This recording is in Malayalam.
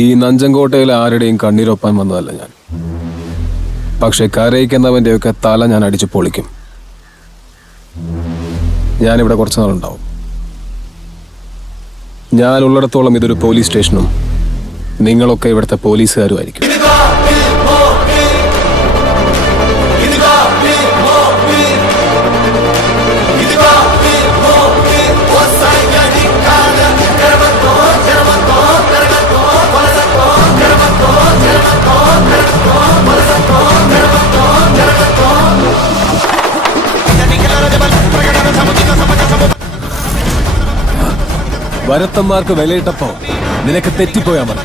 ഈ നഞ്ചങ്കോട്ടയിൽ ആരുടെയും കണ്ണീരൊപ്പാൻ വന്നതല്ല ഞാൻ. പക്ഷെ കരയിക്കുന്നവൻ്റെയൊക്കെ തല ഞാൻ അടിച്ചു പൊളിക്കും. ഞാനിവിടെ കുറച്ച് നാളുണ്ടാവും. ഞാൻ ഉള്ളിടത്തോളം ഇതൊരു പോലീസ് സ്റ്റേഷനും നിങ്ങളൊക്കെ ഇവിടുത്തെ പോലീസുകാരുമായിരിക്കും. വരത്തന്മാർക്ക് വിലയിട്ടപ്പോ നിനക്ക് തെറ്റിപ്പോയാ മതി.